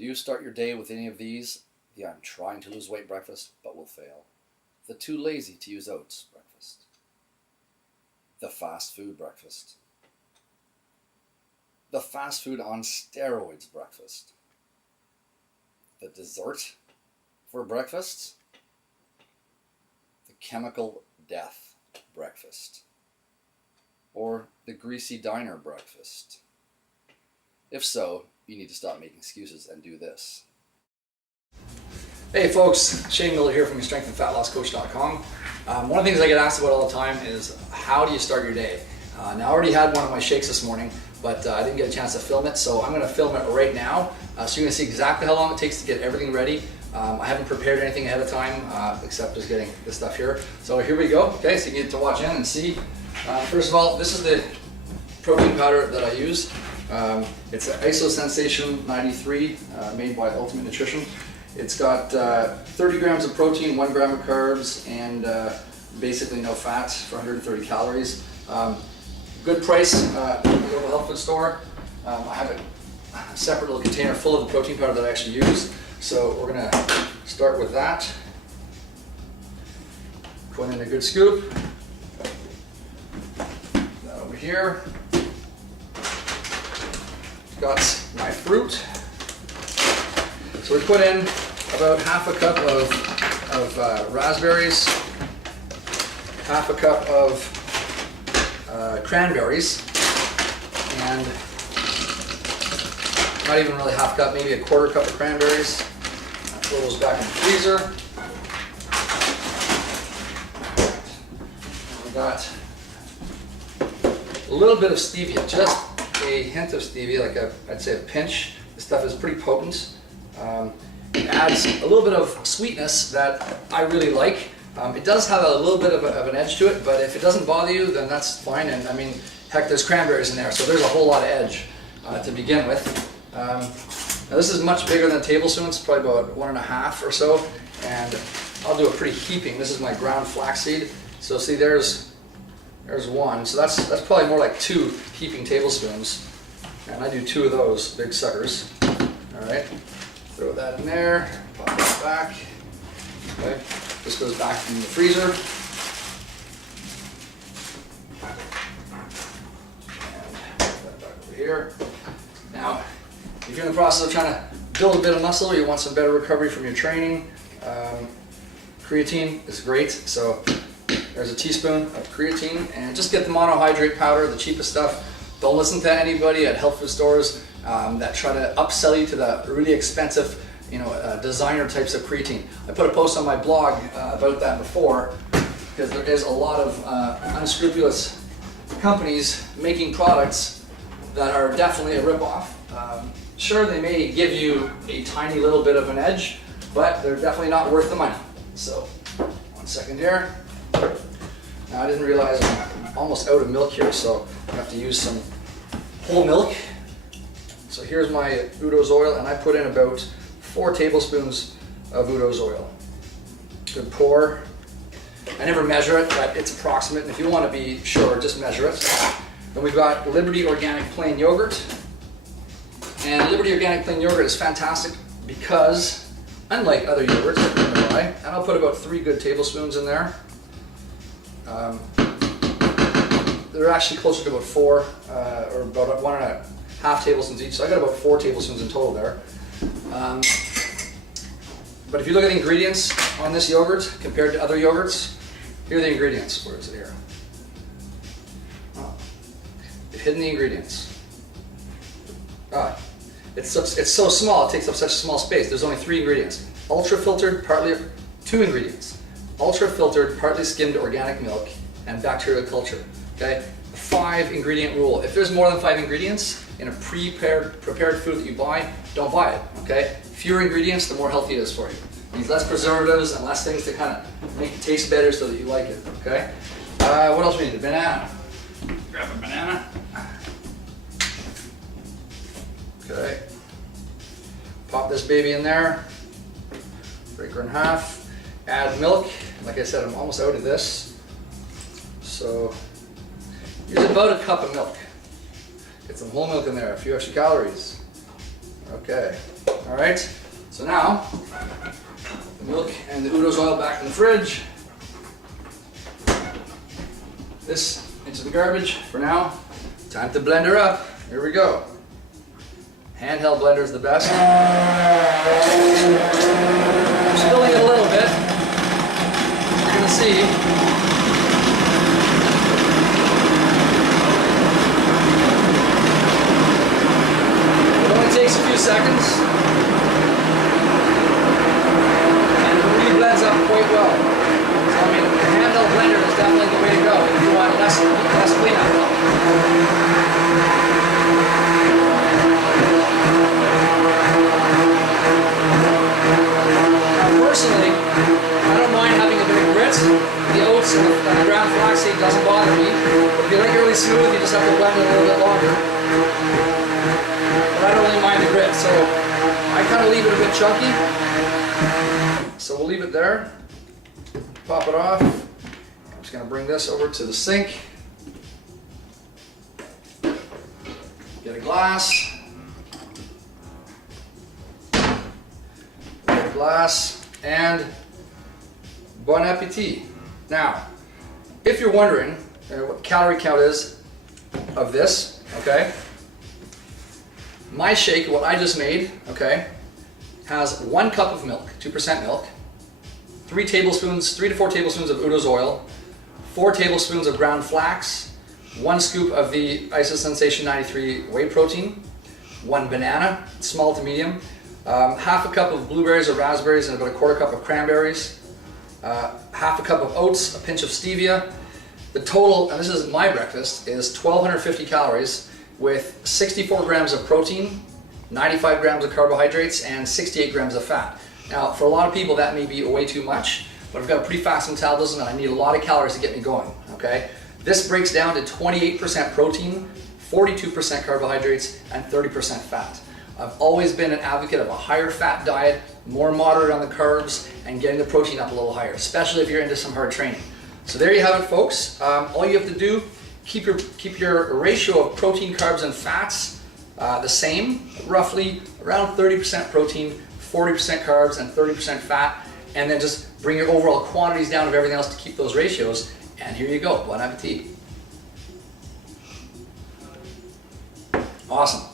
Do you start your day with any of these? The I'm trying to lose weight breakfast, but will fail. The too lazy to use oats breakfast. The fast food breakfast. The fast food on steroids breakfast. The dessert for breakfast. The chemical death breakfast. Or the greasy diner breakfast. If so, you need to stop making excuses and do this. Hey folks, Shane Miller here from strengthandfatlosscoach.com. One of the things I get asked about all the time is how do you start your day? Now I already had one of my shakes this morning, but I didn't get a chance to film it, so I'm going to film it right now. So you're going to see exactly how long it takes to get everything ready. I haven't prepared anything ahead of time except just getting this stuff here. So here we go. Okay, so you get to watch in and see. First of all, this is the protein powder that I use. It's an ISO Sensation 93 made by Ultimate Nutrition. It's got 30 grams of protein, 1 gram of carbs, and basically no fat for 130 calories. Good price, local health food store. I have a separate little container full of the protein powder that I actually use. So we're going to start with that. Put in a good scoop. That over here. Got my fruit. So we put in about half a cup of raspberries, half a cup of cranberries, and not even really half a cup, maybe a quarter cup of cranberries. Throw those back in the freezer. We got a little bit of stevia, just a hint of stevia, like I'd say a pinch. This stuff is pretty potent. It adds a little bit of sweetness that I really like. It does have a little bit of an edge to it, but if it doesn't bother you, then that's fine. And I mean, heck, there's cranberries in there, so there's a whole lot of edge to begin with. Now this is much bigger than a tablespoon. It's probably about 1.5 or so, and I'll do a pretty heaping. This is my ground flaxseed. So see, there's one. So that's probably more like 2 heaping tablespoons, and I do 2 of those big suckers. All right. Throw that in there, pop that back. Okay. This goes back in the freezer. And put that back over here. Now, if you're in the process of trying to build a bit of muscle, you want some better recovery from your training, creatine is great. So there's a teaspoon of creatine, and just get the monohydrate powder, the cheapest stuff. Don't listen to anybody at health food stores that try to upsell you to the really expensive, designer types of creatine. I put a post on my blog about that before, because there is a lot of unscrupulous companies making products that are definitely a ripoff. Sure, they may give you a tiny little bit of an edge, but they're definitely not worth the money. So, 1 second here. Now I didn't realize I'm almost out of milk here, so I have to use some whole milk. So here's my Udo's oil, and I put in about 4 tablespoons of Udo's oil. Good pour. I never measure it, but it's approximate, and if you want to be sure, just measure it. Then we've got Liberty Organic Plain Yogurt. And Liberty Organic Plain Yogurt is fantastic because, unlike other yogurts that you're going to buy, and I'll put about 3 good tablespoons in there. They're actually closer to about 4, or about 1.5 tablespoons each, so I got about 4 tablespoons in total there. But if you look at the ingredients on this yogurt compared to other yogurts, here are the ingredients. Where is it here? Oh, they've hidden the ingredients. It's so small, it takes up such small space. There's only 3 ingredients. Ultra filtered, 2 ingredients. Ultra filtered, partly skimmed organic milk and bacterial culture. Okay, 5 ingredient rule. If there's more than 5 ingredients in a prepared food that you buy, don't buy it. Okay, fewer ingredients, the more healthy it is for you. It means less preservatives and less things to kind of make it taste better so that you like it. Okay, what else we need? A banana. Grab a banana. Okay, pop this baby in there. Break her in half. Add milk. Like I said, I'm almost out of this. So use about a cup of milk. Get some whole milk in there, a few extra calories. Okay, all All right, so now the milk and the Udo's oil back in the fridge. This into the garbage for now. Time to blend her up. Here we go. Handheld blender is the best. I'm spilling it a little bit. You're going to see. It only takes a few seconds. And it really blends up quite well. So, I mean, the handheld blender is definitely the way to go if you want less cleanup. Personally, I don't mind having a bit of grit. The oats and the ground flaxseed doesn't bother me. But if you like it really smooth, you just have to blend it a little bit longer. But I don't really mind the grit, so I kind of leave it a bit chunky. So we'll leave it there. Pop it off. I'm just going to bring this over to the sink. Get a glass. Get a glass. And bon appetit. Now, if you're wondering what the calorie count is of this, okay, my shake, what I just made, okay, has 1 cup of milk, 2% milk, 3 to 4 tablespoons of Udo's oil, 4 tablespoons of ground flax, 1 scoop of the Iso Sensation 93 whey protein, 1 banana, small to medium, half a cup of blueberries or raspberries and about a 1/4 cup of cranberries, half a cup of oats, a pinch of stevia. The total, and this is my breakfast, is 1,250 calories with 64 grams of protein, 95 grams of carbohydrates, and 68 grams of fat. Now, for a lot of people that may be way too much, but I've got a pretty fast metabolism and I need a lot of calories to get me going, okay? This breaks down to 28% protein, 42% carbohydrates, and 30% fat. I've always been an advocate of a higher fat diet, more moderate on the carbs, and getting the protein up a little higher, especially if you're into some hard training. So there you have it, folks. All you have to do, keep your ratio of protein, carbs, and fats the same, roughly around 30% protein, 40% carbs, and 30% fat, and then just bring your overall quantities down of everything else to keep those ratios, and here you go. Bon appetit. Awesome.